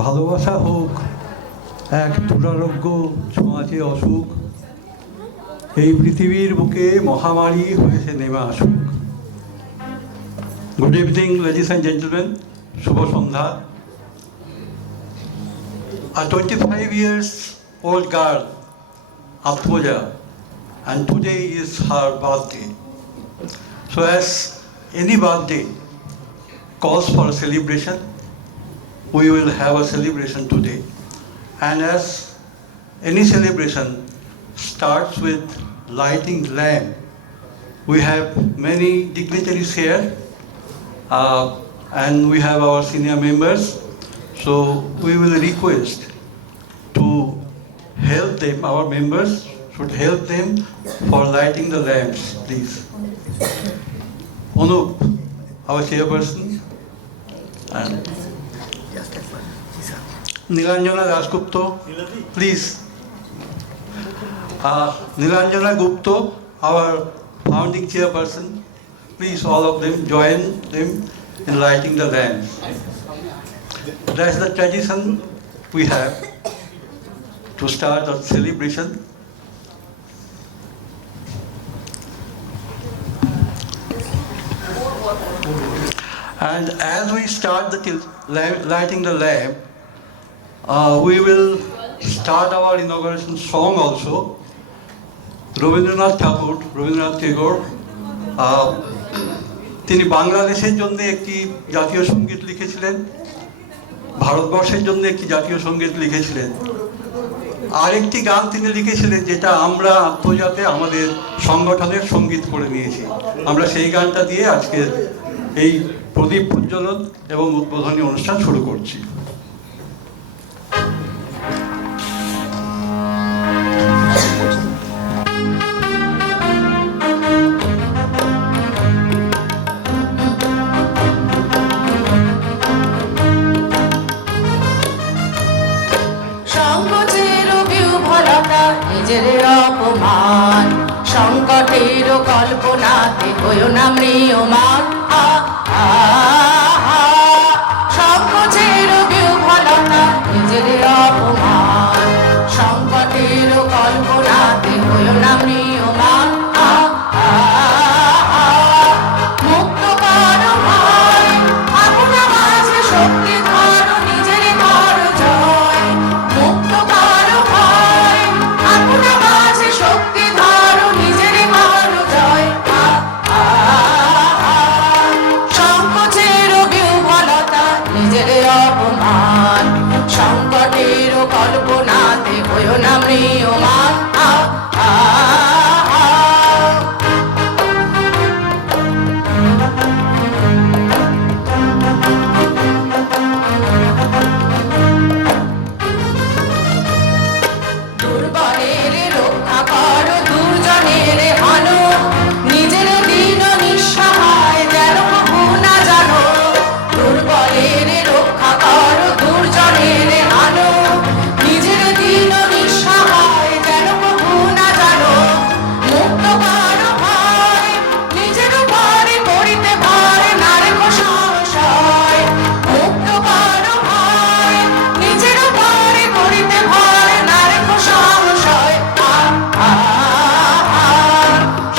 ভালোবাসা হোক এক দুরারোগ্য ছোঁয়াচে অসুখ, এই পৃথিবীর বুকে মহামারী হয়েছে নেমে আসুক। Good evening ladies and gentleman, শুভ সন্ধ্যা। A 25 years old girl, Atmoja, and today is her birthday. So as any birthday calls for a celebration, we will have a celebration today. And as any celebration starts with lighting the lamp, we have many dignitaries here, and we have our senior members. So we will request to help them, our members should help them for lighting the lamps, please. Anup, our chairperson, and Nilanjana Dasgupta, please. Nilanjana Gupta, our founding chairperson, please all of them join them in lighting the lamps. That's the tradition we have to start the celebration. And as we start the lighting the lamp, we will start our inauguration song also. Rabindranath Tagore, তিনি বাংলাদেশের জন্য একটি জাতীয় সঙ্গীত লিখেছিলেন, ভারতবর্ষের জন্য একটি জাতীয় সঙ্গীত লিখেছিলেন। আরেকটি গান তিনি লিখেছিলেন যেটা আমরা আত্মজাতে আমাদের সংগঠনের সঙ্গীত করে নিয়েছি। আমরা সেই গানটা দিয়ে আজকে এই প্রদীপ প্রজ্বলন এবং উদ্বোধনী অনুষ্ঠান শুরু করছি। নিজের অপমান সংকটের কল্পনাতে হইও না ম্রিয়মান। সংকোচের বিহ্বলতা নিজের অপমান সংকটের কল্পনাতে হইও না ম্রিয়মান। মুক্ত করো ভয় আপনা মাঝে শক্তি ধরো নিজের ধর জয়। মুক্ত করো ভয় আপনা মাঝে শক্তি ধরো নিজের ধর জয়। সংকোচের বিহ্বলতা নিজের অপমান সংকটের কল্পনাতে হইও না ম্রিয়মান। দুর্বলের রক্ষা করো দুর্জনের হানো নিজের দিন নিঃসহায় যেন কভু না জানো। দুর্বলের রক্ষা করো দুর্জনের হানো নিজের দিন নিঃসহায় যেন কভু না জানো। মুক্ত করো ভয় নিজের উপরে করিতে ভয় না রেখো সংশয়। মুক্ত করো ভয় নিজের উপরে করিতে ভয় না রেখো সংশয়।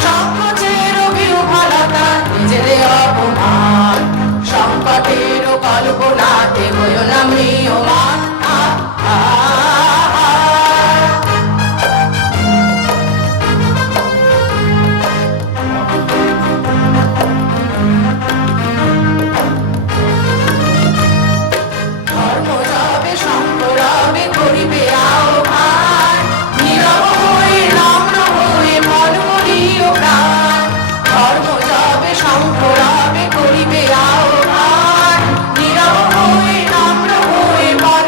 সংকোচের বিহ্বলতা নিজের অপমান সংকটের কল্পনাতে হইও না ম্রিয়মান। ধর্ম যাবে সংগ্রামে করিবে আহ্বান নীরব হয়ে নম্র হয়ে মন করিও প্রাণ। ধর্ম যাবে সংগ্রামে করিবে আহ্বান নীরব হয়ে নম্র হয়ে মন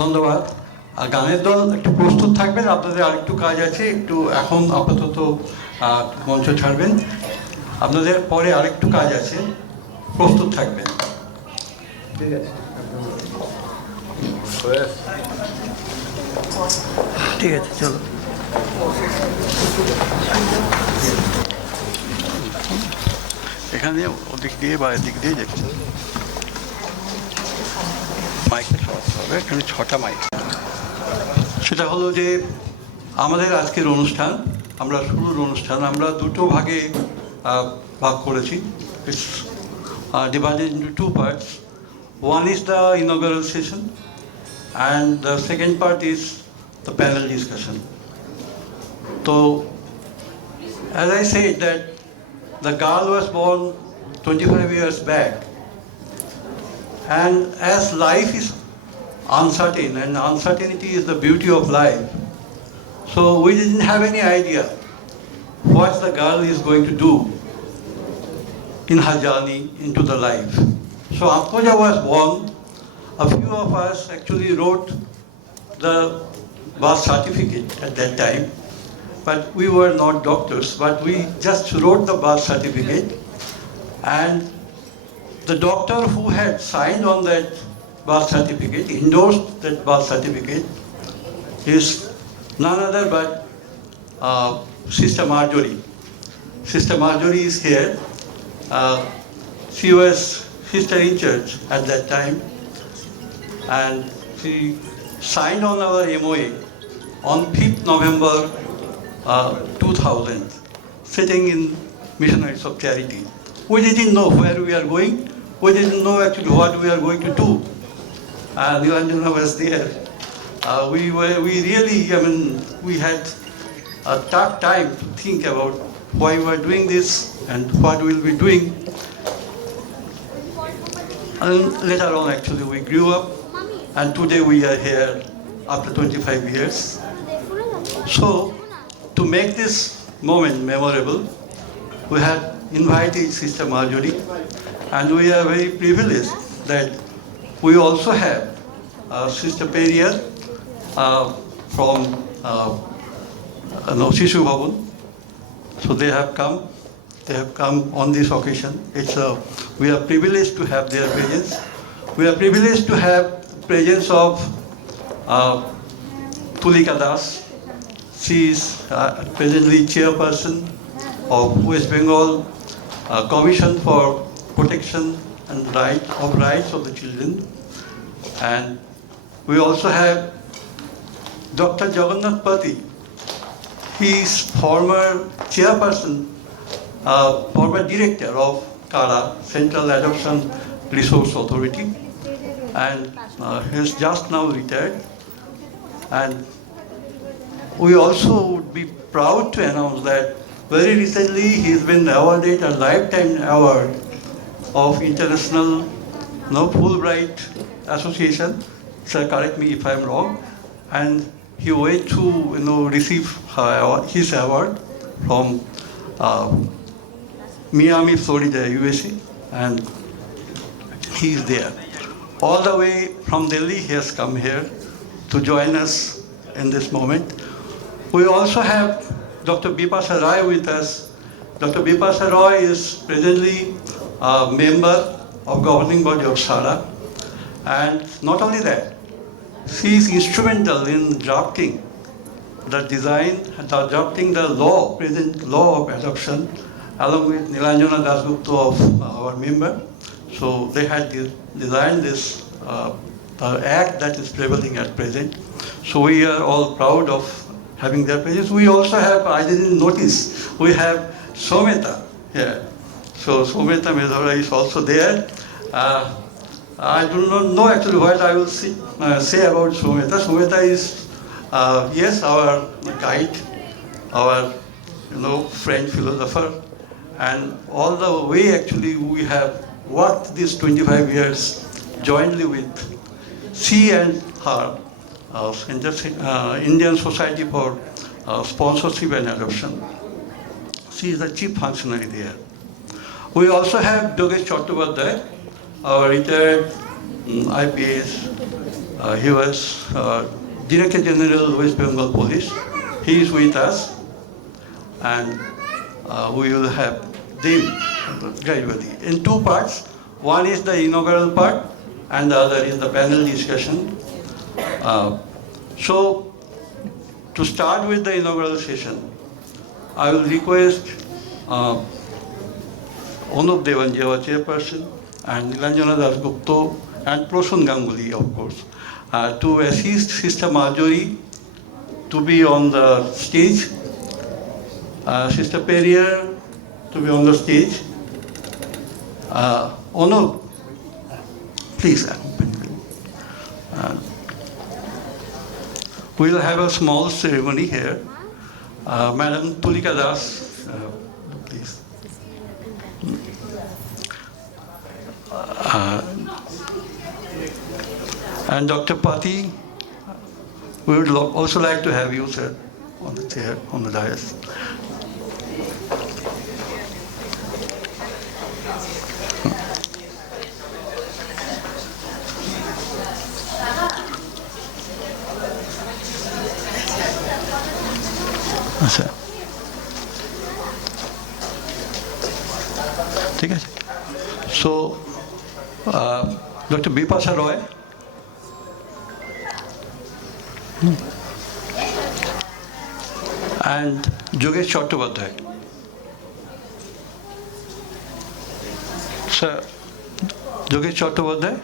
ধন্যবাদ। আর গানের দল একটু প্রস্তুত থাকবেন, আপনাদের আরেকটু কাজ আছে, একটু এখন আপাতত মঞ্চ ছাড়বেন, আপনাদের পরে আরেকটু কাজ আছে, প্রস্তুত থাকবেন। ঠিক আছে, ঠিক আছে, চলো। এখানে ওদিক দিয়ে বা এদিক দিয়ে যাচ্ছে, মাইকের সমস্যা হবে, এখানে 6টা মাইক। সেটা হলো যে আমাদের আজকের অনুষ্ঠান, আমরা শুরুর অনুষ্ঠান আমরা দুটো ভাগে ভাগ করেছি। It's divided into two parts. One is the inaugural session and the second part is the panel discussion. So, as I said that the girl was born 25 years back, and as life is uncertain and uncertainty is the beauty of life, so we didn't have any idea what the girl is going to do in her journey into the life. So Ankoja was born. A few of us actually wrote the birth certificate at that time, but we were not doctors, but we just wrote the birth certificate, and the doctor who had signed on that birth certificate, endorsed that birth certificate, is none other but Sister Marjorie. Sister Marjorie is here. She was sister in church at that time, and she signed on our MOA on 5th November 2000, sitting in Missionaries of Charity. We didn't know where we are going. We didn't know actually what we are going to do. Nilanjana was there. We really, we had a tough time to think about why we are doing this and what we'll be doing. And later on, actually, we grew up, and today we are here after 25 years. So, to make this moment memorable, we had invited Sister Marjorie, and we are very privileged that we also have Sister Peria from Shishu Bhavan. So they have come on this occasion. We are privileged to have their presence. We are privileged to have presence of Tulika Das. She is presently chairperson of West Bengal Commission for Protection and Rights of the Children. And we also have Dr. Jagannath Pati. He is former chairperson, former director of CARA, Central Adoption Resource Authority, and he is just now retired. And we also would be proud to announce that very recently he has been awarded a lifetime award of International Fulbright Association. Sir, correct me if I'm wrong. And he went to receive his award from Miami, Florida, USA, and he is there. All the way from Delhi, he has come here to join us in this moment. We also have Dr. Bipasha Roy with us. Dr. Bipasha Roy is presently a member of governing body of SARA, and not only that, she is instrumental in drafting the present law of adoption, along with Nilanjana Dasgupta of our member. So they had designed this act that is prevailing at present. So we are all proud of having their presence. We also have, I didn't notice, we have Someta here. So Someta Medhora is also there. I do not know actually what I will say about Someta. Someta is, yes, our guide, our friend, philosopher, and all the way actually we have worked these 25 years jointly with she and her Indian Society for Sponsorship and Adoption. She is the chief functionary there. We also have Dogesh Chattopadhyay, our retired IPS He was Director General West Bengal Police. He is with us, and we will have them gradually in two parts. One is the inaugural part, and the other is the panel discussion. So, to start with the inaugural session, I will request Anup Devanji, our chairperson, and Nilanjana Dasgupta, and Prosun Ganguly, of course, to assist Sister Marjorie to be on the stage, Sister Perrier to be on the stage. Anup, please. We will have a small ceremony here. Madam Tulika Das, please. And Dr. Pati, we would also like to have you, sir, on the chair, on the dais. আচ্ছা ঠিক আছে so doctor Bipasha Roy and Yogesh Chattopadhyay sir Yogesh Chattopadhyay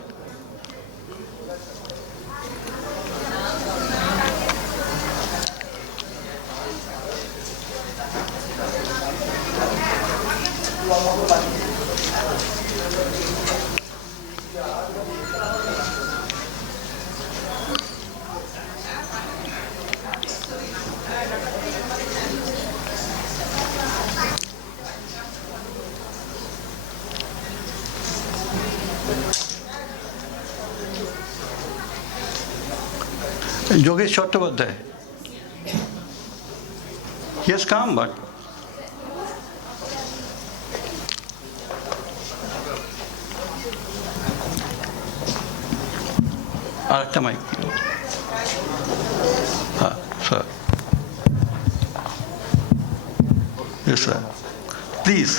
Yogesh Chattopadhyay yes come but আরেকটা mic হ্যাঁ sir yes sir please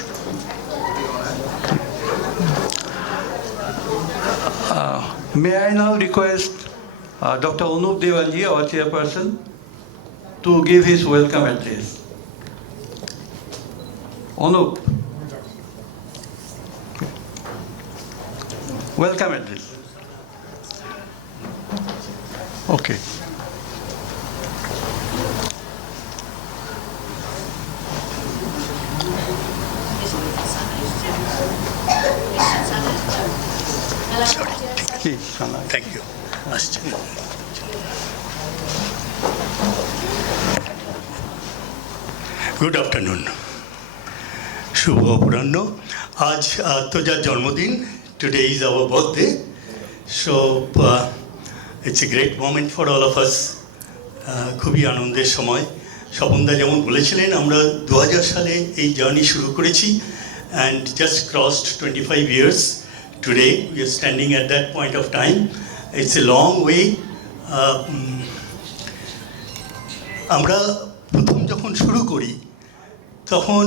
may I now request Dr. Anup Devanji, our chairperson, to give his welcome address. Anup, welcome address. Okay. Thank you. Good afternoon. শুভ অপরাহ্ন আজ আত্মজার জন্মদিন today is our birthday so it's a great moment for all of us খুবই আনন্দের সময় স্বপনদা যেমন বলেছিলেন আমরা 2000 সালে এই জার্নি শুরু করেছি and just crossed 25 years today we are standing at that point of time it's a long way আমরা প্রথম যখন শুরু করি তখন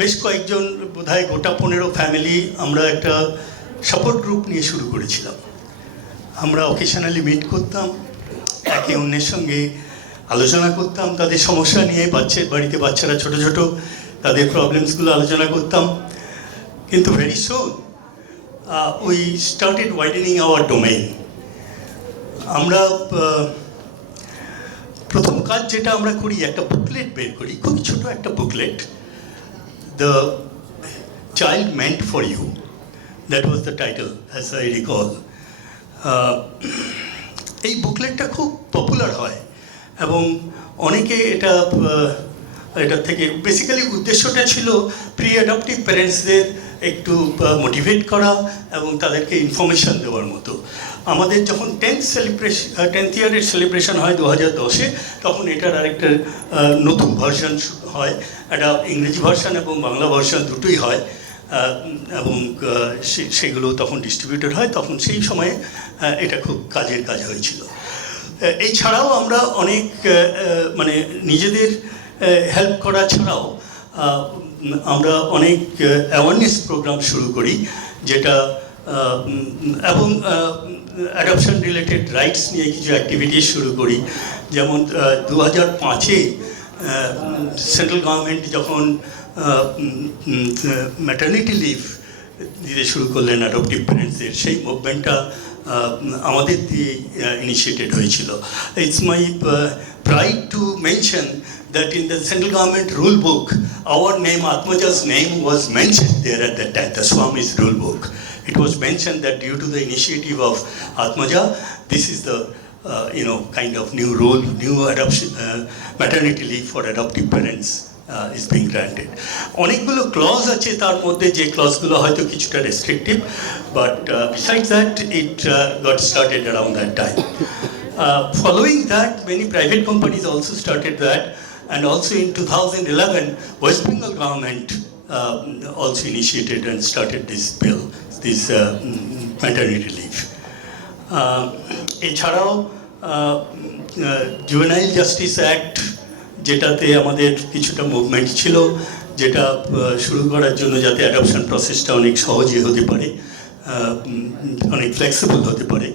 বেশ কয়েকজন বোধহয় গোটা 15 ফ্যামিলি আমরা একটা সাপোর্ট গ্রুপ নিয়ে শুরু করেছিলাম আমরা অকেশনালি মিট করতাম একে অন্যের সঙ্গে আলোচনা করতাম তাদের সমস্যা নিয়ে বাড়িতে বাচ্চারা ছোট ছোট তাদের প্রবলেমসগুলো আলোচনা করতাম কিন্তু very soon we started widening our domain আমরা প্রথম কাজ যেটা আমরা করি একটা বুকলেট বের করি খুবই ছোট একটা booklet the child meant for you that was the title as I recall এই বুকলেটটা খুব পপুলার হয় এবং অনেকে এটা থেকে বেসিক্যালি উদ্দেশ্যটা ছিল প্রি অ্যাডাপটিভ প্যারেন্টসদের একটু মোটিভেট করা এবং তাদেরকে ইনফরমেশান দেওয়ার মতো আমাদের যখন 10th ইয়ারের সেলিব্রেশন হয় 2010-এ তখন এটার আরেকটা নতুন ভার্সন হয় একটা ইংরেজি ভার্সন এবং বাংলা ভার্সন দুটোই হয় এবং সেগুলো তখন ডিস্ট্রিবিউটেড হয়, তখন সেই সময়ে এটা খুব কাজের কাজ হয়েছিল। এছাড়াও আমরা অনেক মানে নিজেদের হেল্প করা ছাড়াও আমরা অনেক অ্যাওয়ারনেস প্রোগ্রাম শুরু করি, যেটা এবং অ্যাডপশন রিলেটেড রাইটস নিয়ে কিছু অ্যাক্টিভিটিস শুরু করি। যেমন 2005-এ সেন্ট্রাল গভর্নমেন্ট যখন ম্যাটারনিটি লিভ দিতে শুরু করলেন অ্যাডপটিভ প্যারেন্টসদের, সেই মুভমেন্টটা আমাদের দিয়ে ইনিশিয়েটেড হয়েছিল। It's my pride to mention that in the central government rule book, our name, Atmaja's name, was mentioned there at that time, the Swami's rule book. It was mentioned that due to the initiative of Atmaja, this is the kind of new rule, new adoption, maternity leave for adoptive parents is being granted. অনেকগুলো ক্লজ আছে তার মধ্যে, যে ক্লজগুলো হয়তো কিছুটা restrictive, but besides that it got started around that time. Following that, many private companies also started that, and also in 2011, West Bengal government also initiated and started this bill, this maternity leave. এছাড়াও juvenile justice act, যেটাতে আমাদের কিছুটা মুভমেন্ট ছিল, যেটা শুরু করার জন্য যাতে অ্যাডপশন প্রসেসটা অনেক সহজে হতে পারে, অনেক ফ্লেক্সিবল হতে পারে,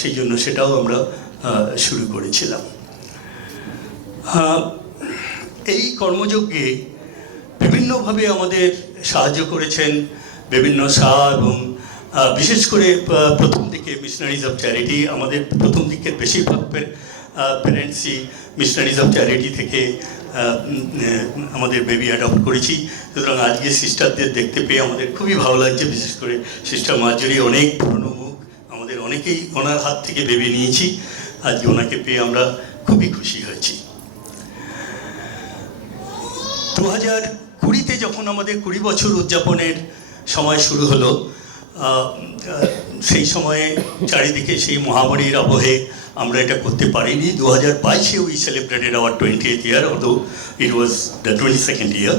সেই জন্য সেটাও আমরা শুরু করেছিলাম। এই কর্মযজ্ঞে বিভিন্নভাবে আমাদের সাহায্য করেছেন বিভিন্ন শাহ, এবং বিশেষ করে প্রথম দিকে মিশনারিজ অফ চ্যারিটি। আমাদের প্রথম দিকের বেশিরভাগ প্যারেন্টসই মিশনারিজ অফ চ্যারিটি থেকে আমাদের বেবি অ্যাডপ্ট করেছি। সুতরাং আজকে সিস্টারদের দেখতে পেয়ে আমাদের খুবই ভালো লাগছে, বিশেষ করে সিস্টার মার্জরি অনেক পুরনো মুখ, আমাদের অনেকেই ওনার হাত থেকে বেবি নিয়েছি। আজকে ওনাকে পেয়ে আমরা খুবই খুশি হয়েছি। 2020-তে যখন আমাদের 20 বছর উদযাপনের সময় শুরু হলো, সেই সময়ে চারিদিকে সেই মহামারীর আবহে আমরা এটা করতে পারিনি। 2022-এ we celebrated our 20th year, although it was the 22nd year,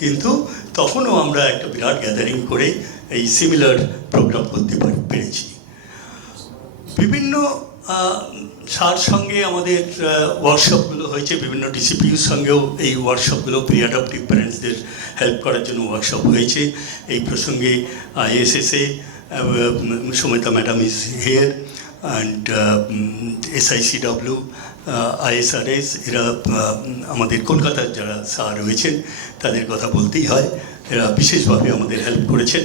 কিন্তু তখনও আমরা একটা বিরাট গ্যাদারিং করে এই সিমিলার প্রোগ্রাম করতে পেরেছি। বিভিন্ন সার সঙ্গে আমাদের ওয়ার্কশপগুলো হয়েছে, বিভিন্ন ডিসিপিউর সঙ্গেও এই ওয়ার্কশপগুলো প্রি অ্যাডপটিভ প্যারেন্টসদের হেল্প করার জন্য ওয়ার্কশপ হয়েছে। এই প্রসঙ্গে ISSA, Sumita madam is here, and SICW, ISRS, এরা আমাদের কলকাতার যারা স্যার রয়েছেন তাদের কথা বলতেই হয়, এরা বিশেষভাবে আমাদের হেল্প করেছেন।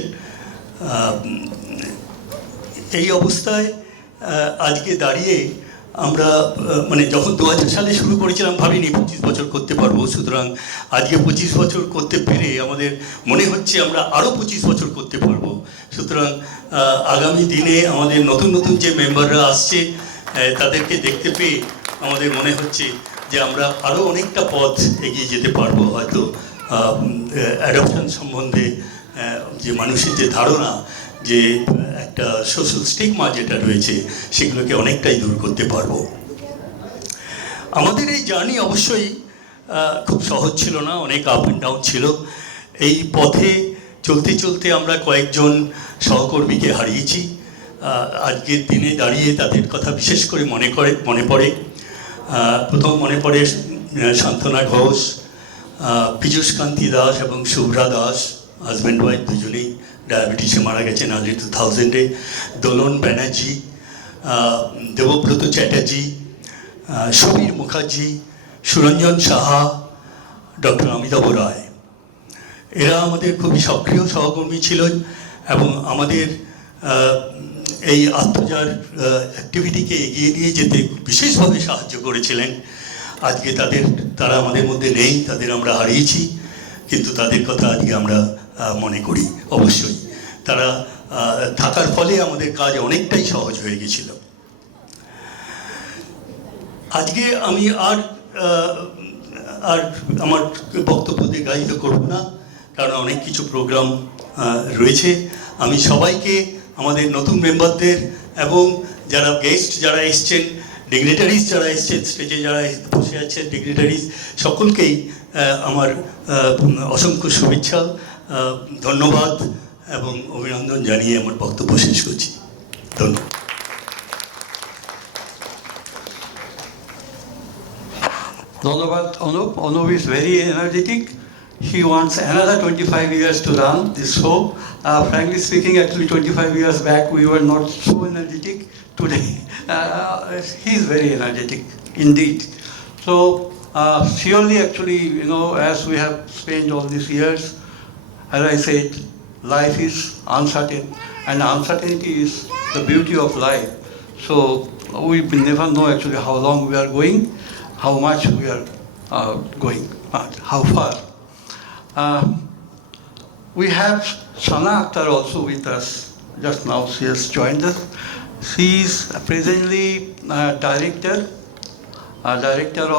এই অবস্থায় আজকে দাঁড়িয়ে আমরা মানে যখন 2000 সালে শুরু করেছিলাম ভাবিনি 25 বছর করতে পারবো। সুতরাং আজকে 25 বছর করতে পেরে আমাদের মনে হচ্ছে আমরা আরও 25 বছর করতে পারবো। সুতরাং আগামী দিনে আমাদের নতুন নতুন যে মেম্বাররা আসছে তাদেরকে দেখতে পেয়ে আমাদের মনে হচ্ছে যে আমরা আরও অনেকটা পথ এগিয়ে যেতে পারবো। হয়তো অ্যাডপশন সম্বন্ধে যে মানুষের যে ধারণা, যে একটা সোশ্যাল স্টিগমা যেটা রয়েছে, সেগুলোকে অনেকটাই দূর করতে পারবো। আমাদের এই জার্নি অবশ্যই খুব সহজ ছিল না, অনেক আপ অ্যান্ড ডাউন ছিল। এই পথে চলতে চলতে আমরা কয়েকজন সহকর্মীকে হারিয়েছি। আজকের দিনে দাঁড়িয়ে তাদের কথা বিশেষ করে মনে পড়ে। প্রথম মনে পড়ে শান্তনা ঘোষ, পীযূষকান্তি দাস এবং শুভ্রা দাস, হাজব্যান্ড ওয়াইফ দুজনেই ডায়াবেটিসে মারা গেছেন আর্লি 2000-এ। দোলন ব্যানার্জি, দেবব্রত চ্যাটার্জি, সমীর মুখার্জি, সুরঞ্জন সাহা, ডক্টর অমিতাভ রায়, এরা আমাদের খুবই সক্রিয় সহকর্মী ছিলেন এবং আমাদের এই আত্মজার অ্যাক্টিভিটিকে এগিয়ে নিয়ে যেতে বিশেষভাবে সাহায্য করেছিলেন। আজকে তারা আমাদের মধ্যে নেই, তাদের আমরা হারিয়েছি, কিন্তু তাদের কথা আজকে আমরা মনে করি। অবশ্যই তারা থাকার ফলে আমাদের কাজ অনেকটাই সহজ হয়ে গেছিল। আজকে আমি আর আমার বক্তব্য দীর্ঘায়িত করব না, কারণ অনেক কিছু প্রোগ্রাম রয়েছে। আমি সবাইকে, আমাদের নতুন মেম্বারদের এবং যারা গেস্ট যারা এসছেন, ডিগনিটারিজ যারা এসছেন, স্টেজে যারা বসে আছেন ডিগনিটারিজ, সকলকেই আমার অসংখ্য শুভেচ্ছা ধন্যবাদ এবং অভিনন্দন জানিয়ে আমার বক্তব্য শেষ করছি। ধন্যবাদ। Dhonobad Anup. Anup is very energetic. He wants another 25 years to run this show. Frankly speaking, actually 25 years back we were not so energetic. Today he is very energetic indeed. So surely actually, you know, as we have spent all these years, as I said, life is uncertain and uncertainty is the beauty of life. So we never know actually how long we are going, how much we are going, how far. We have Sana Akhtar also with us. Just now she has joined us. She is presently director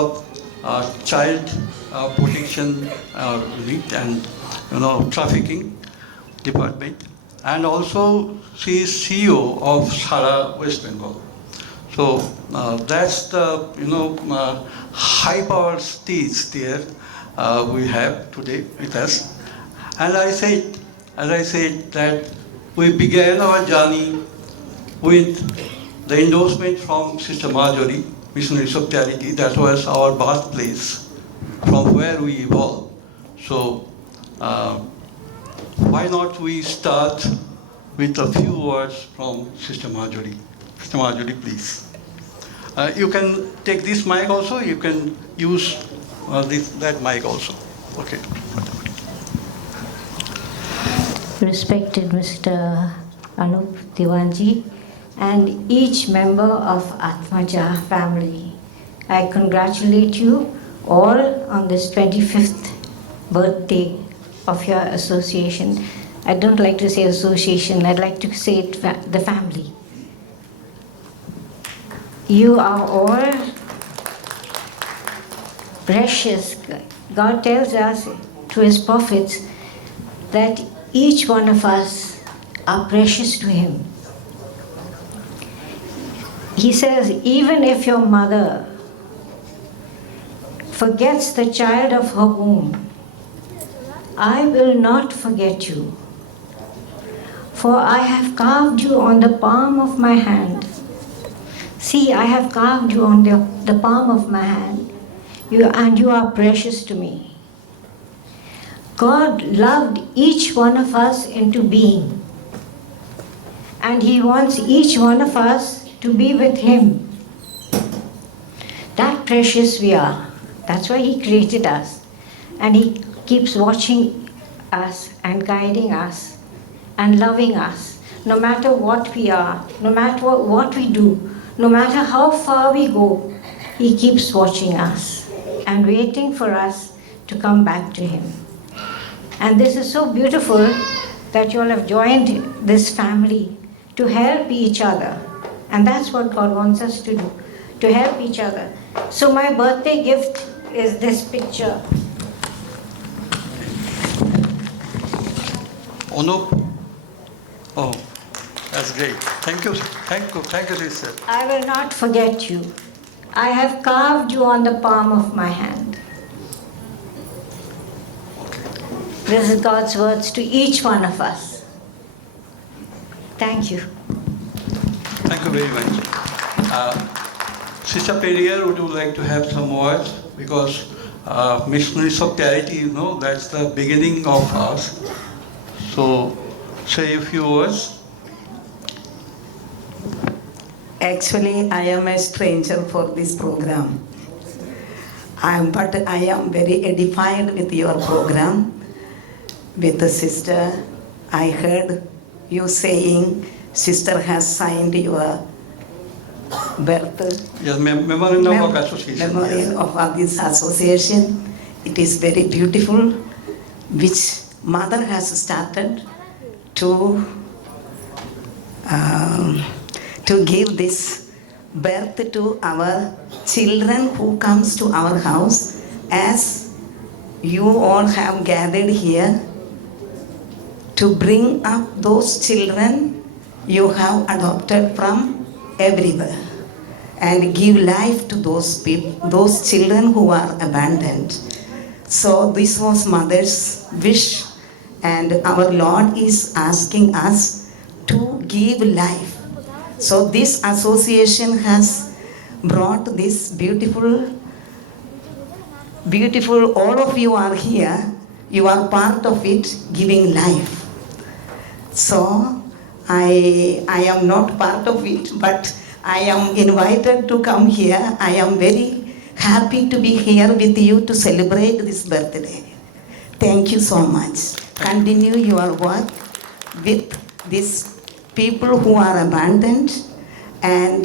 of child protection unit and trafficking department, and also she is CEO of SARA West Bengal. So that's the high power stage there we have today with us. And as I said that we began our journey with the endorsement from Sister Marjorie, Missionaries of Charity. That was our birthplace from where we evolved. So why not we start with a few words from Sister Marjorie. Sister Marjorie, please. You can take this mic also, you can use that mic also. Okay. Respected Mr. Anup Diwanji and each member of Atmaja family, I congratulate you all on this 25th birthday of your association. I don't like to say association, I'd like to say the family. You are all precious. God tells us through His prophets that each one of us are precious to Him. He says, even if your mother forgets the child of her womb, I will not forget you. For I have carved you on the palm of my hand. See, I have carved you on the palm of my hand, and you are precious to me. God loved each one of us into being, and He wants each one of us to be with Him. That precious we are. That's why He created us, and He keeps watching us and guiding us and loving us. No matter what we are, no matter what we do, no matter how far we go, He keeps watching us and waiting for us to come back to Him. And this is so beautiful that you all have joined this family to help each other. And that's what God wants us to do, to help each other. So my birthday gift is this picture. Anup. Oh, that's great. Thank you, sister. I will not forget you. I have carved you on the palm of my hand. This is God's words to each one of us. Thank you. Thank you very much. Sister Perrier, would you like to have some words? Because Missionaries of Charity, that's the beginning of us. So, say a few words. Actually, I am a stranger for this program. But I am very edified with your program. With the sister, I heard you saying sister has signed your birth. Yes, memorandum of association. Memorial of this association. It is very beautiful, which mother has started to give this birth to our children who comes to our house, as you all have gathered here to bring up those children you have adopted from everywhere and give life to those people, those children who are abandoned. So this was mother's wish and our Lord is asking us to give life. So this association has brought this beautiful, all of you are here, you are part of it, giving life. So I am not part of it, but I am invited to come here. I am very happy to be here with you to celebrate this birthday. Thank you so much. Continue your work with these people who are abandoned, and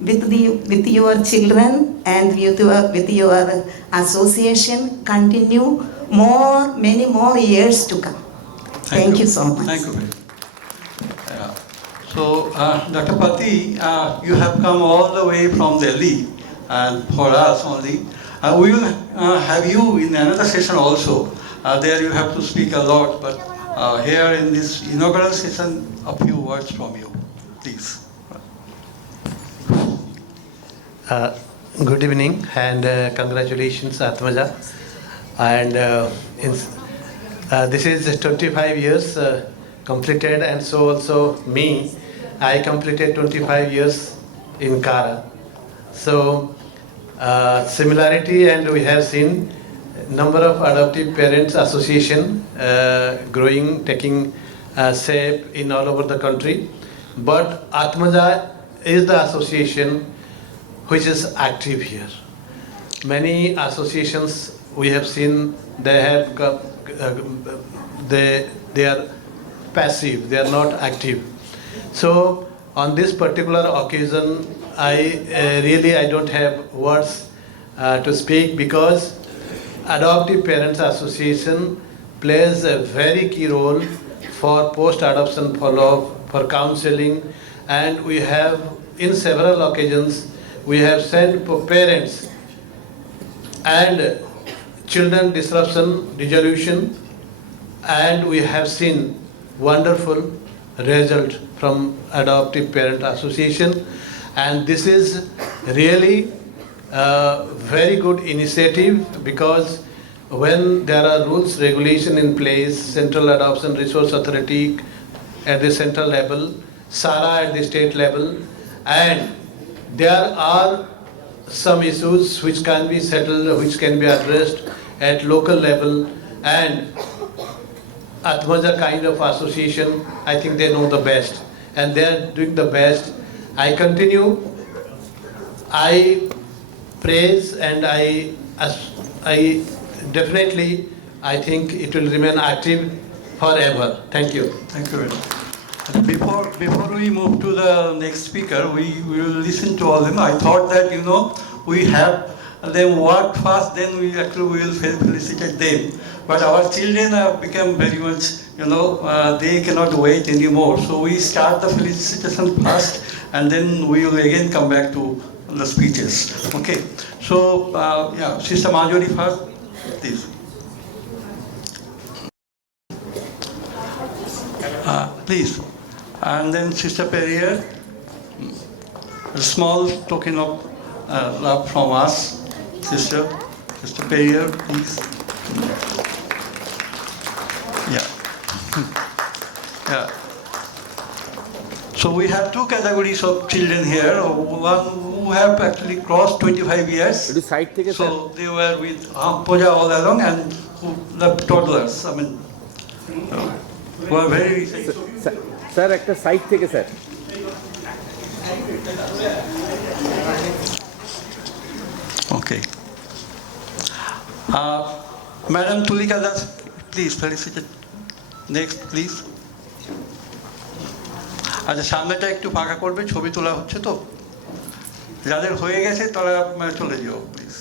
with your children and with your association. Continue many more years to come. Thank you so much. Thank you very much. So, Dr. Pati, you have come all the way from Delhi, and for us only. We will have you in another session also. There you have to speak a lot, but here in this inaugural session, a few words from you, please. Good evening and congratulations, Atmaja. And this is 25 years completed, and so also me, I completed 25 years in Kara. So similarity, and we have seen number of adoptive parents association growing, taking shape in all over the country. But Atmaja is the association which is active here. Many associations we have seen, they have they are passive, they are not active. So on this particular occasion, I don't have words to speak, because Adoptive Parents Association plays a very key role for post-adoption follow-up, for counseling, and we have in several occasions we have sent parents and children disruption resolution, and we have seen wonderful result from Adoptive Parent Association, and this is really a very good initiative, because when there are rules, regulation in place, Central Adoption Resource Authority at the central level, SARA at the state level, and there are some issues which can be settled, which can be addressed at local level, and Atmaja kind of association, I think they know the best, and they are doing the best. I continue, I praise, and I definitely, I think it will remain active forever. Thank you. Thank you very much. Before we move to the next speaker, we will listen to all them. I thought that, we have them work fast, then we will felicitate them. But our children have become very much, they cannot wait anymore. So we start the felicitation first, and then we will again come back to the speeches. Okay. So, Sister Marjorie first, please. Please. And then Sister Perrier, a small token of love from us. Sister Perrier, please. Yeah. So we have two categories of children here. One who have actually crossed 25 years. So they were with Puja all along, and the toddlers. Who are very. Sir একটা সাইড থেকে sir Okay. Madam Tulika Das, please felicitate. Next, please. আচ্ছা, সামনেটা একটু ফাঁকা করবে, ছবি তোলা হচ্ছে তো। যাদের হয়ে গেছে তারা চলে যাও প্লিজ,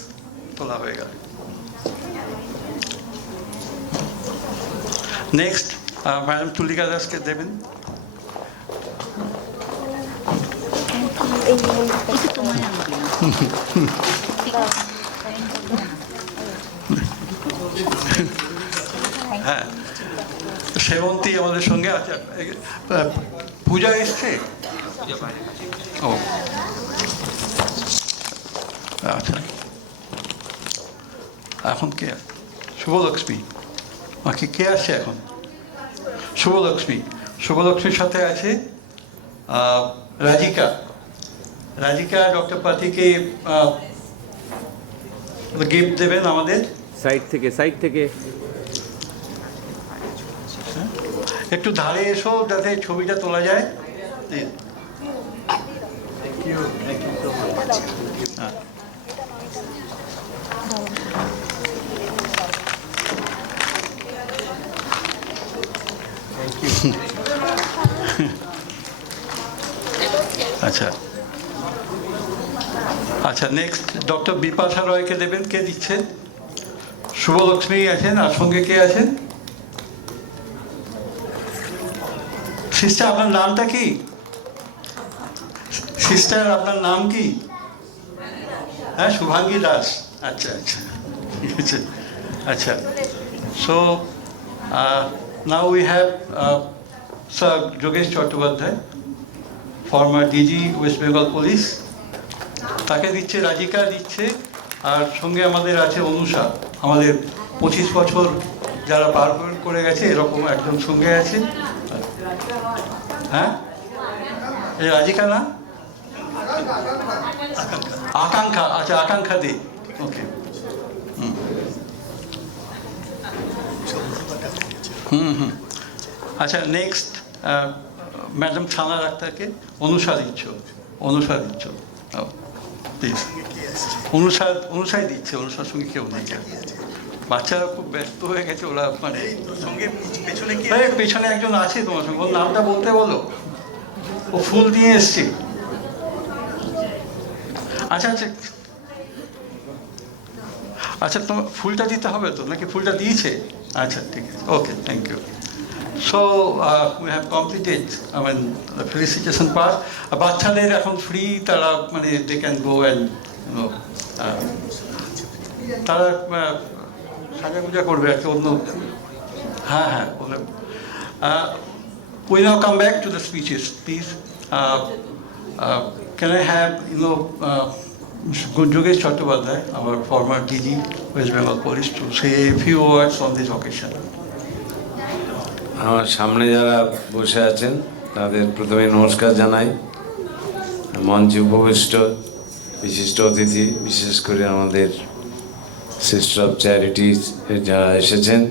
তোলা হয়ে গেল। নেক্সট ম্যাডাম তুলিকা দাসকে দেবেন। হ্যাঁ, সেবন্তী আমাদের সঙ্গে আছে। পূজা এসছে? ও আচ্ছা, এখন কে? শুভলক্ষ্মী, বাকি কে আসছে এখন? শুভলক্ষ্মী। শুভলক্ষ্মীর সাথে আছে রাজিকা। রাজিকা ডক্টর পাতিকে গিফট দেবেন আমাদের। সাইড থেকে একটু ধারে এসো যাতে ছবিটা তোলা যায়। হ্যাঁ। আচ্ছা আচ্ছা, নেক্সট ডক্টর বিপাশা রয়কে দেবেন। কে দিচ্ছেন? শুভলক্ষ্মী আছেন, আর সঙ্গে কে আছেন? সিস্টার, আপনার নামটা কি? সিস্টার, আপনার নাম কি? হ্যাঁ, শুভাঙ্গী দাস। আচ্ছা আচ্ছা, ঠিক আছে। আচ্ছা, so now we have sir Yogesh Chattopadhyay, former DG West Bengal police. তাকে দিচ্ছে রাজিকা দিচ্ছে, আর সঙ্গে আমাদের আছে অনুষা। আমাদের 25 বছর যারা পার করে গেছে এরকম একজন সঙ্গে আছে। হ্যাঁ, এই রাজিকা না, আকাঙ্ক্ষা। আচ্ছা, আকাঙ্ক্ষা দে। ওকে। আচ্ছা, নেক্সট ম্যাডাম থানা ডাক্তারকে অনুষা দিচ্ছ। প্লিজ। অনুষাই দিচ্ছে, অনুষার সঙ্গে কেউ নেই। বাচ্চারা খুব ব্যস্ত হয়ে গেছে, ওরা মানে পেছনে একজন আছে তোমার সঙ্গে, ওর নামটা বলতে বলো। ও ফুল দিয়ে এসছে। আচ্ছা আচ্ছা আচ্ছা, তোমার ফুলটা দিতে হবে তো নাকি? ফুলটা দিয়েছে? আচ্ছা, ঠিক আছে, okay, thank you. So we have completed the felicitation part. বাচ্চাদের এখন ফ্রি, তারা মানে দে ক্যান গো অ্যান্ড তারা সাজাগুজা করবে আর কি অন্য। হ্যাঁ হ্যাঁ, বলে। We now come back to the speeches, please. Can I have, Yogesh Chattopadhyay, our former DG, West Bengal Police, to say a few words on this occasion? আমার সামনে যারা বসে আছেন তাদের প্রথমে নমস্কার জানাই। মঞ্চে উপবিষ্ট বিশিষ্ট অতিথি, বিশেষ করে আমাদের সিস্টার অফ চ্যারিটিজ যারা এসেছেন।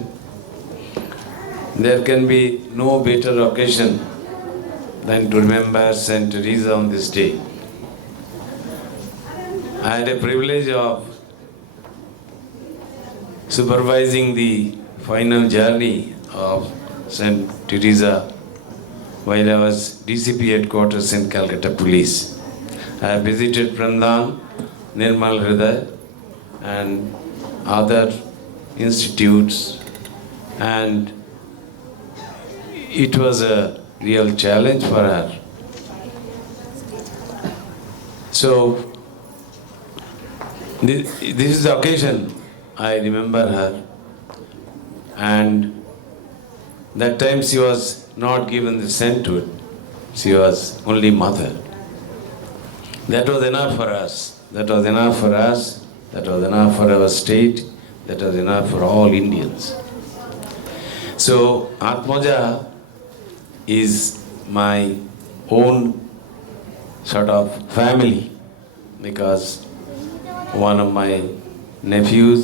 There can be no better occasion than to remember Saint Teresa on this day. I had a privilege of supervising the final journey of Saint Teresa while I was DCP headquarters in Calcutta Police. I have visited Prandan, Nirmal Hriday and other institutes, and it was a real challenge for her. So this is the occasion I remember her, and that time she was not given the sainthood, she was only mother. That was enough for us, that was enough for us, that was enough for our state, that was enough for all Indians. So Atmaja is my own sort of family, because one of my nephews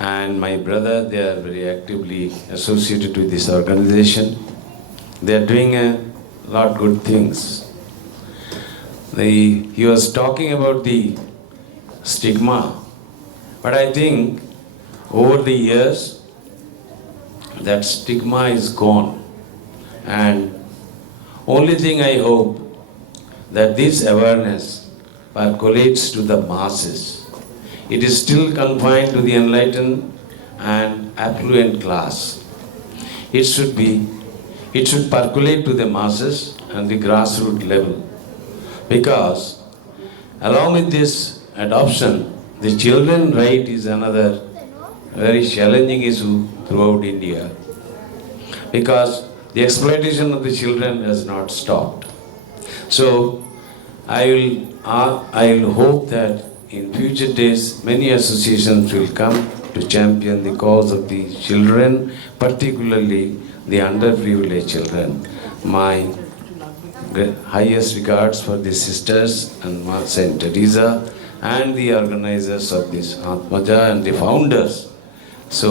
and my brother, they are very actively associated with this organization. They are doing a lot good things. He was talking about the stigma, but I think over the years that stigma is gone, and only thing I hope that this awareness percolates to the masses. It is still confined to the enlightened and affluent class. It should percolate to the masses and the grassroots level, because along with this adoption, the children right is another very challenging issue throughout India, because the exploitation of the children has not stopped. So I will hope that in future days many associations will come to champion the cause of the children, particularly the underprivileged children. My highest regards for the sisters and Saint Teresa and the organizers of this Atmaja and the founders. So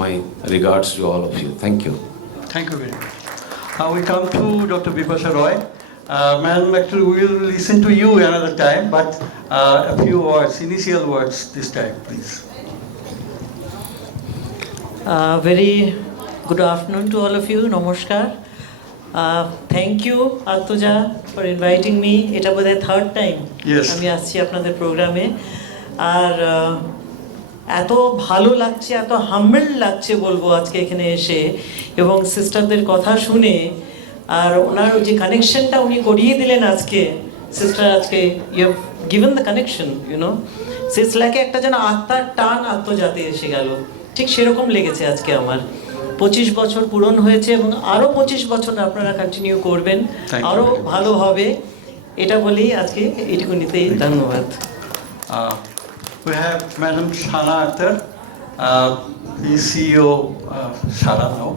my regards to all of you. Thank you. Thank you very much. We come to Dr. Bipasha Roy. Madam, actually we will listen to you another time, but a few words, initial words this time, please. Very good afternoon to all of you. Namaskar. Thank you, Attoja, for inviting me. এটা বোধহয় third time Yes. আমি আসছি আপনাদের প্রোগ্রামে। আর এত ভালো লাগছে, এত হাম্বল লাগছে বলবো আজকে এখানে এসে, এবং সিস্টারদের কথা শুনে, আর ওনার যে কানেকশনটা উনি করিয়ে দিলেন আজকে, সিস্টার আজকে you have given the connection, you know, sits like একটা যেন আত্মার টান আত্মজাতে এসে গেল, ঠিক সেরকম লেগেছে আজকে আমার। 25 বছর পূরণ হয়েছে এবং আরও 25 বছর আপনারা কন্টিনিউ করবেন, আরও ভালো হবে, এটা বলেই আজকে এইটুকুনিতেই ধন্যবাদ। We have Madam Shana Akhtar, the CEO, Shara now.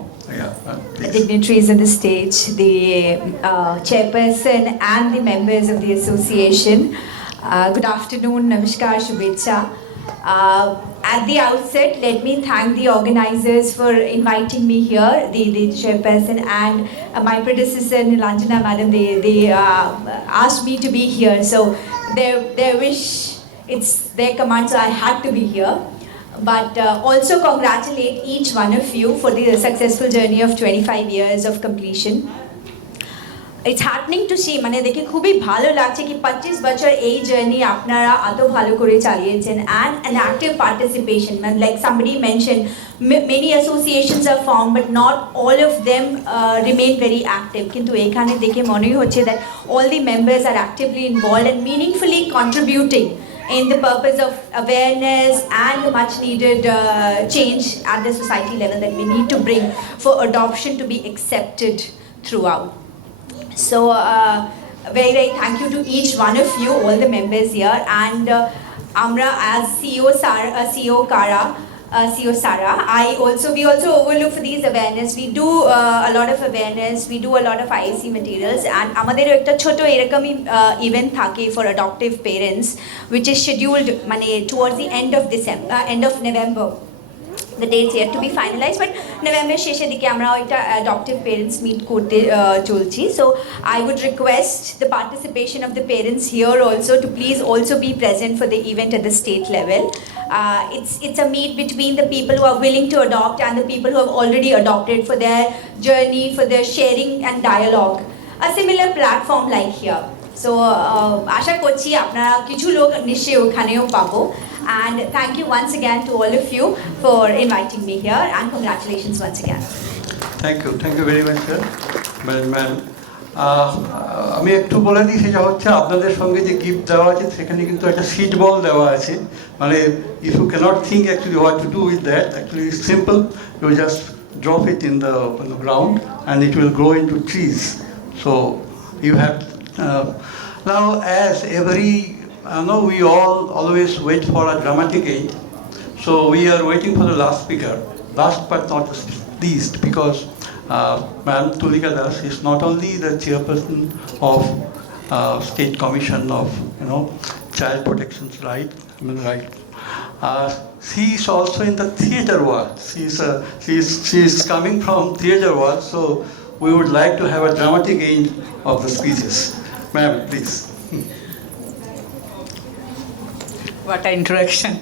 The dignitaries on the stage, the chairperson and the members of the association. Good afternoon, Namaskar, Shubhecha. At the outset, let me thank the organizers for inviting me here, the chairperson and my predecessor, Nilanjana Madam, they asked me to be here. So their wish, it's their command, so I had to be here. But also congratulate each one of you for the successful journey of 25 years of completion. It's heartening to see, মানে দেখে খুবই ভালো লাগছে কি 25 বছর এই জার্নি আপনারা এত ভালো করে চালিয়েছেন, and an active participation, man, like somebody mentioned, many associations are formed but not all of them remain very active, কিন্তু এখানে দেখে মনে হচ্ছে that all the members are actively involved and meaningfully contributing in the purpose of awareness and the much needed change at the society level that we need to bring for adoption to be accepted throughout. So very, very thank you to each one of you, all the members here, and Amra as CEO Kara, CEO Sara, we also overlook for these awareness. We do a lot of awareness, we do a lot of IAC materials, and আমাদের একটা ছোট এরকমই event থাকে for adoptive parents, which is scheduled মানে towards the end of November. The dates yet to be finalized, but November শেষের দিকে আমরা একটা adoptive parents meet করতে চলছি. So I would request the participation of the parents here also to please also be present for the event at the state level. It's a meet between the people who are willing to adopt and the people who have already adopted, for their journey, for their sharing and dialogue. A similar platform like here. So আশা করছি আপনারা কিছু লোক নিশ্চয়ই ওখানেও পাবো. And thank you once again to all of you for inviting me here, and congratulations once again. Thank you very much, sir. Ma'am, আমি একটু বলে দিই, সেটা হচ্ছে আপনাদের সঙ্গে যে গিফট দেওয়া আছে সেখানে কিন্তু একটা সিড বল দেওয়া আছে, মানে if you cannot think actually what to do with that, actually it's simple, you just drop it in the ground and it will grow into trees. So you have now, as every we all always wait for a dramatic end, so we are waiting for the last speaker, last but not least, because Madam Tulika Das is not only the chairperson of State Commission of Child Protection's Right. She is also in the theatre world. She is coming from theatre world, so we would like to have a dramatic end of the speeches. Ma'am, please. What an introduction.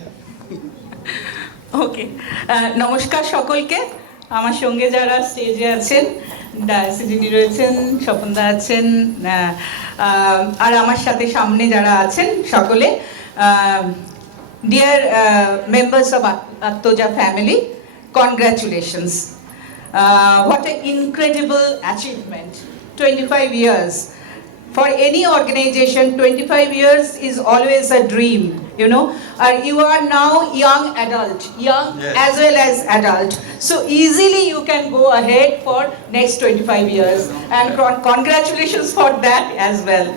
ওকে, নমস্কার সকলকে। আমার সঙ্গে যারা স্টেজে আছেন, ডায়াসে যিনি রয়েছেন, স্বপনদা আছেন, আর আমার সাথে সামনে যারা আছেন সকলে, dear members of Attoja family, congratulations. What an incredible achievement. 25 years. For any organization, 25 years is always a dream, you are now young adult, yes, as well as adult. So easily you can go ahead for next 25 years, and congratulations for that as well.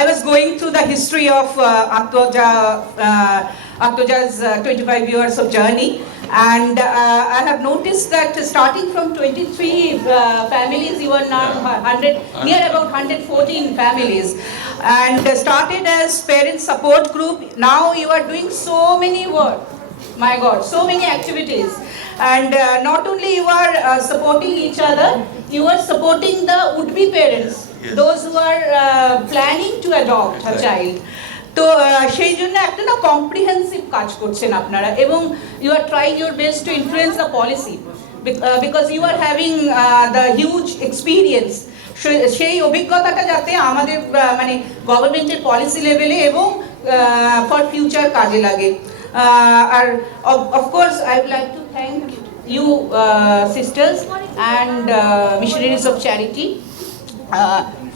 I was going through the history of Attoja Attoja's 25 years of journey. And I have noticed that starting from 23 families, you are now 100, near about 114 families. And started as parent support group. Now you are doing so many work. My God, so many activities. And not only you are supporting each other, you are supporting the would-be parents, Yes. those who are planning to adopt a child. তো সেই জন্য একটা না কম্প্রিহেন্সিভ কাজ করছেন আপনারা এবং you are trying your best to influence the policy because you are having the huge experience সেই অভিজ্ঞতাটা যাতে আমাদের মানে গভর্নমেন্টের পলিসি লেভেলে এবং ফর ফিউচার কাজে লাগে আর of course I would like to thank you sisters and missionaries of charity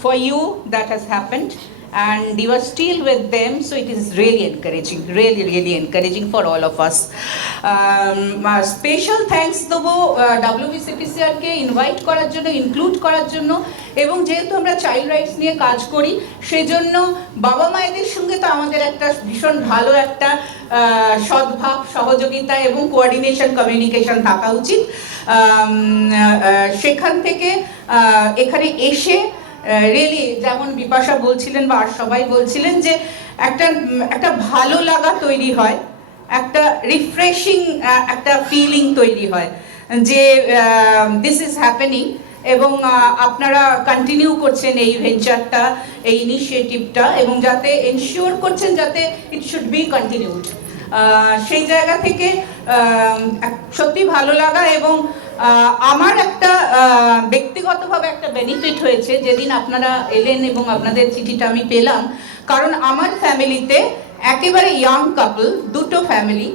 for you that has happened and you are still with them, so it is really encouraging, really encouraging for all of us. Special thanks দেবো WBCPCR কে ইনভাইট করার জন্য, ইনক্লুড করার জন্য এবং যেহেতু আমরা child rights নিয়ে কাজ করি সেজন্য বাবা মায়েদের সঙ্গে তো আমাদের একটা ভীষণ ভালো একটা সদ্ভাব, সহযোগিতা এবং কোঅর্ডিনেশন, কমিউনিকেশন থাকা উচিত। সেখান থেকে এখানে এসে রিয়েলি যেমন বিপাশা বলছিলেন বা আর সবাই বলছিলেন যে একটা ভালো লাগা তৈরি হয়, একটা রিফ্রেশিং একটা ফিলিং তৈরি হয় যে দিস ইজ হ্যাপেনিং এবং আপনারা কন্টিনিউ করছেন এই ভেঞ্চারটা, এই ইনিশিয়েটিভটা এবং যাতে এনশিওর করছেন যাতে ইট শুড বি কন্টিনিউড। সেই জায়গা থেকে সত্যি ভালো লাগা এবং আমার একটা ব্যক্তিগতভাবে একটা বেনিফিট হয়েছে যেদিন আপনারা এলেন এবং আপনাদের চিঠিটা আমি পেলাম, কারণ আমার ফ্যামিলিতে একেবারে ইয়াং কাপল, দুটো ফ্যামিলি,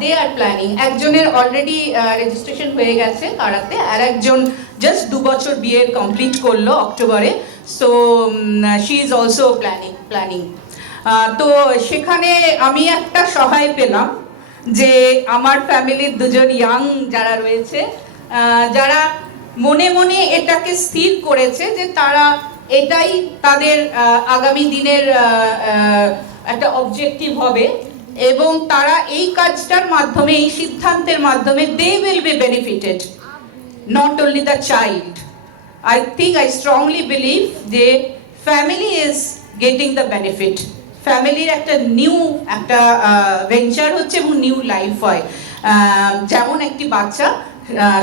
দে আর প্ল্যানিং। একজনের অলরেডি রেজিস্ট্রেশন হয়ে গেছে কারাতে, আর একজন জাস্ট 2 বছর বিয়ের কমপ্লিট করলো অক্টোবরে, so she is also planning. তো সেখানে আমি একটা সহায় পেলাম যে আমার ফ্যামিলির দুজন ইয়াং যারা রয়েছে, যারা মনে মনে এটাকে স্থির করেছে যে তারা এটাই তাদের আগামী দিনের একটা অবজেক্টিভ হবে এবং তারা এই কাজটার মাধ্যমে, এই সিদ্ধান্তের মাধ্যমে they will be benefited, not only the child. I think, I strongly believe যে family is getting the benefit. ফ্যামিলির একটা নিউ একটা ভেঞ্চার হচ্ছে এবং নিউ লাইফ হয়, যেমন একটি বাচ্চা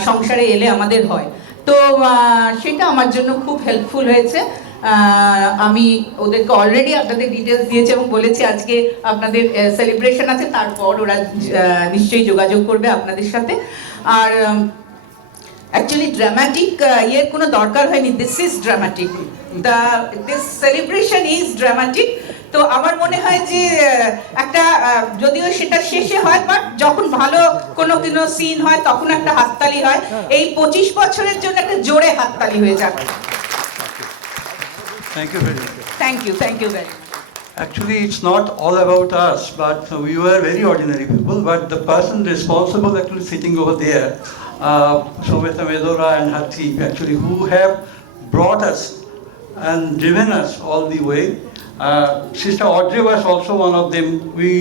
সংসারে এলে আমাদের হয়। তো সেটা আমার জন্য খুব হেল্পফুল হয়েছে। আমি ওদেরকে অলরেডি আপনাদের ডিটেলস দিয়েছি এবং বলেছি আজকে আপনাদের সেলিব্রেশন আছে, তারপর ওরা নিশ্চয়ই যোগাযোগ করবে আপনাদের সাথে। আর অ্যাকচুয়ালি ড্রামাটিক ইয়ের কোনো দরকার হয়নি, this is dramatic, this celebration is dramatic. তো আমার মনে হয় যে একটা যদিও সেটা শেষে হয়, বাট যখন ভালো কোনো সিন হয় তখন একটা হাততালি হয়। এই 25 বছরের জন্য একটা জোরে হাততালি হয়ে যাবে। Thank you very much. Thank you very much. Actually, it's not all about us, but we were very ordinary people, but the person responsible actually sitting over there, Shobeta Medora and her team actually, who have brought us and driven us all the way. Sister Audrey was also one of them. We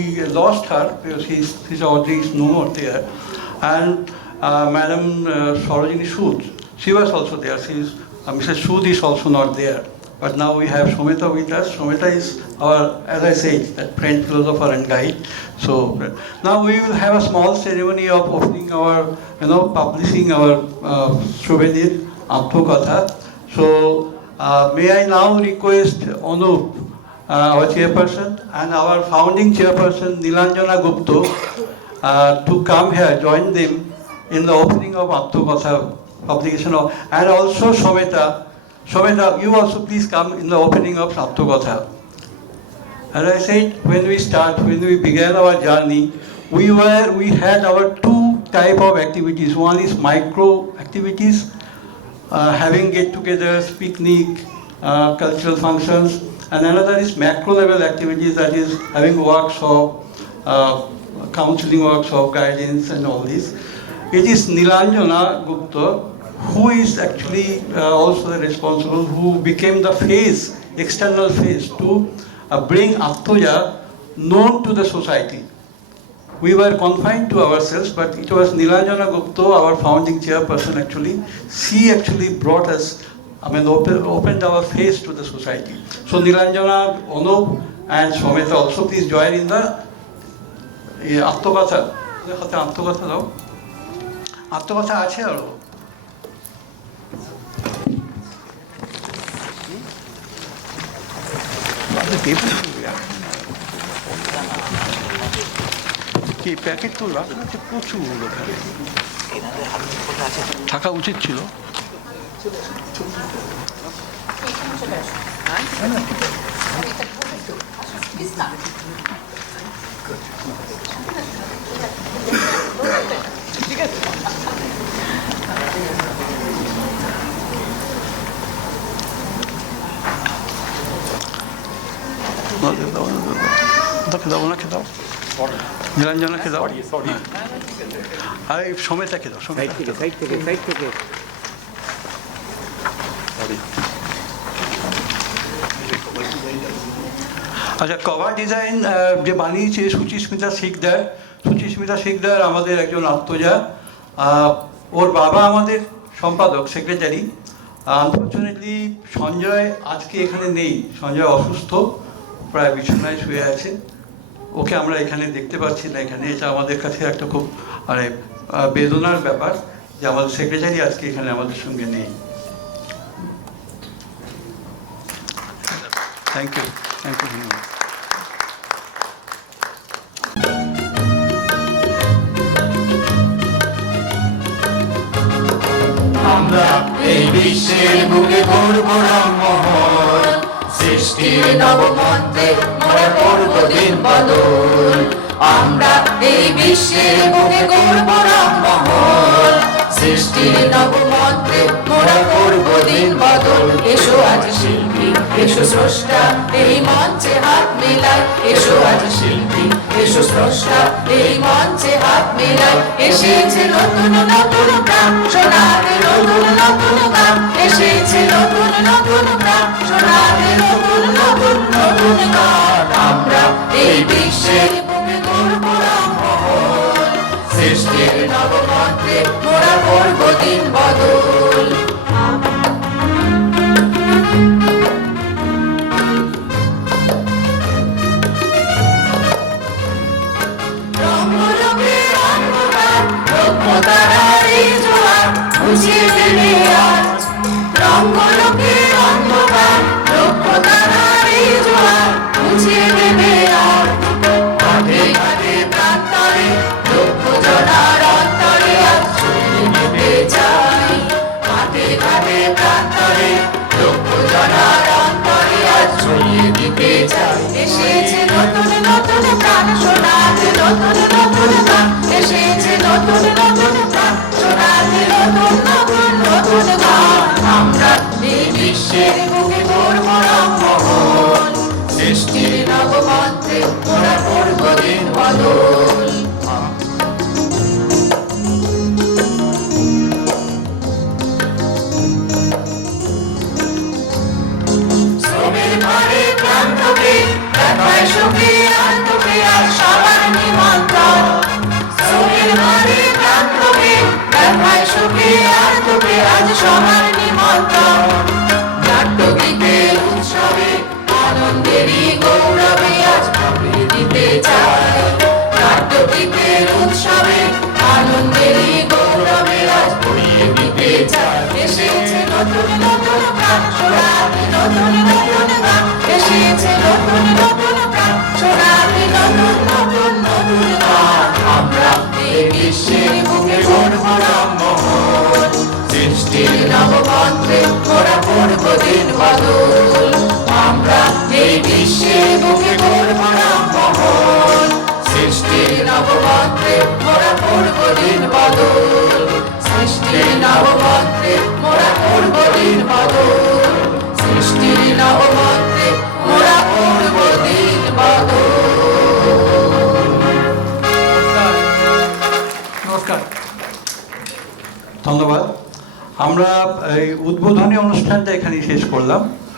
lost her because Sister Audrey is no more there. And Madam Sarojini Sood, she was also there. Mrs. Sood is also not there. But now we have Shometa with us. Shometa is our, as I said, that friend, philosopher and guide. So now we will have a small ceremony of opening our, publishing our souvenir, Apthokatha. So may I now request Anup, our chairperson, and our founding chairperson, Nilanjana Gupta, to come here, join them in the opening of Apthokatha publication of, and also Shometa, you also please come in the opening of Apthokatha. As I said, when we began our journey, we had our two type of activities. One is micro activities, having get-togethers, picnic, cultural functions, and another is macro level activities, that is having workshop, counseling workshop, guidance and all this. It is Nilanjana Gupta who is actually also the responsible, who became the external face to bring Attoja known to the society. we were confined to ourselves, but it was Nilanjana Gupta, our founding chairperson actually. She actually brought us, opened our face to the society. So Nilanjana, Anup and Someta also, please join in the Attogatha. Attogatha দাও। Attogatha আছে আরো? কি প্যাকেট তো রাখা আছে প্রচুর ওখানে, থাকা উচিত ছিল। ওনাকে দাও, নিরঞ্জনাকে দাও, আর এই সমেতাকে দাও। সাইড থেকে সাইড থেকে সাইড থেকে। আচ্ছা, কভার ডিজাইন যে বানিয়েছে সুচিস্মিতা শিকদার। সুচিস্মিতা শিকদার আমাদের একজন আত্মজা। ওর বাবা আমাদের সম্পাদক, সেক্রেটারি। আনফর্চুনেটলি সঞ্জয় আজকে এখানে নেই, সঞ্জয় অসুস্থ, প্রায় বিছানায় শুয়ে আছে। ওকে আমরা এখানে দেখতে পাচ্ছি না এখানে। এটা আমাদের কাছে একটা খুব মানে বেদনার ব্যাপার যে আমাদের সেক্রেটারি আজকে এখানে আমাদের সঙ্গে নেই। Thank you, thank you. আমরা এই বিশ্বের বুকে করব রংমহল, সৃষ্টির নবমন্ত্রে মোরা করব দিন বদল। আমরা এই বিশ্বের বুকে করব রংমহল, সৃষ্টির নবমন্ত্রে মোরা করব দিন বদল। এসো আজ শিল্পী, এসো স্রষ্টা, এই মঞ্চে হাত মেলাই। এসো আজ শিল্পী, এসো স্রষ্টা, এই মঞ্চে হাত মেলাই। এসেছে নতুন নতুন প্রাণ, শোনাতে নতুন নতুন গান। এসেছে নতুন নতুন প্রাণ, শোনাতে নতুন নতুন নতুন গান। আমরা এই বিশ্বের বুকে করব রংমহল, সৃষ্টির নবমন্ত্রে মোরা করব দিন বদল। মুছিয়ে দেবে আজ রঙ্গলোকের অন্ধকার, রূপকথার এই জোয়ার মুছিয়ে দেবে আজ। ঘাটে ঘাটে প্রান্তরে লক্ষ জনার অন্তরে আজ ছড়িয়ে দিতে চাই। ঘাটে ঘাটে প্রান্তরে লক্ষ জনার অন্তরে আজ ছড়িয়ে দিতে চাই। এসেছে নতুন নতুন প্রাণ, শোনাতে নতুন নতুন গান। এসেছে নতুন নতুন প্রাণ, শোনাতে নতুন নতুন নতুন গান। আমরা এই বিশ্বের বুকে করব রংমহল, সৃষ্টির নবমন্ত্রে মোরা করব দিন বদল। শ্রমের ঘরে ক্লান্তকে ব্যথায় সুখে আনন্দকে আজ সবার নিমন্ত্রণ। শ্রমের ঘরে ক্লান্তকে ব্যথায় সুখে আনন্দকে আজ সবার নিমন্ত্রণ। নাট্যগীতের উৎসবে আনন্দেরই গৌরবে আজ ভরিয়ে দিতে চাই। নাট্যগীতের উৎসবে আনন্দেরই গৌরবে আজ ভরিয়ে দিতে চাই। এসেছে নতুন নতুন প্রাণ, শোনাতে নতুন নতুন গান। এসেছে নতুন নতুন প্রাণ, শোনাতে নতুন নতুন নতুন গান। আমরা এই বিশ্বের বুকে করব রংমহল, সৃষ্টির নবমন্ত্রে মোরা করব দিন বদল। আমরা এই বিশ্বের বুকে করব রংমহল, সৃষ্টির নবমন্ত্রে মোরা করব দিন বদল। সৃষ্টির নবমন্ত্রে মোরা করব দিন বদল। সৃষ্টির নবমন্ত্রে মোরা করব দিন বদল। নমস্কার, ধন্যবাদ। আমরা এই উদ্বোধনী অনুষ্ঠানটা এখানেই শেষ করলাম।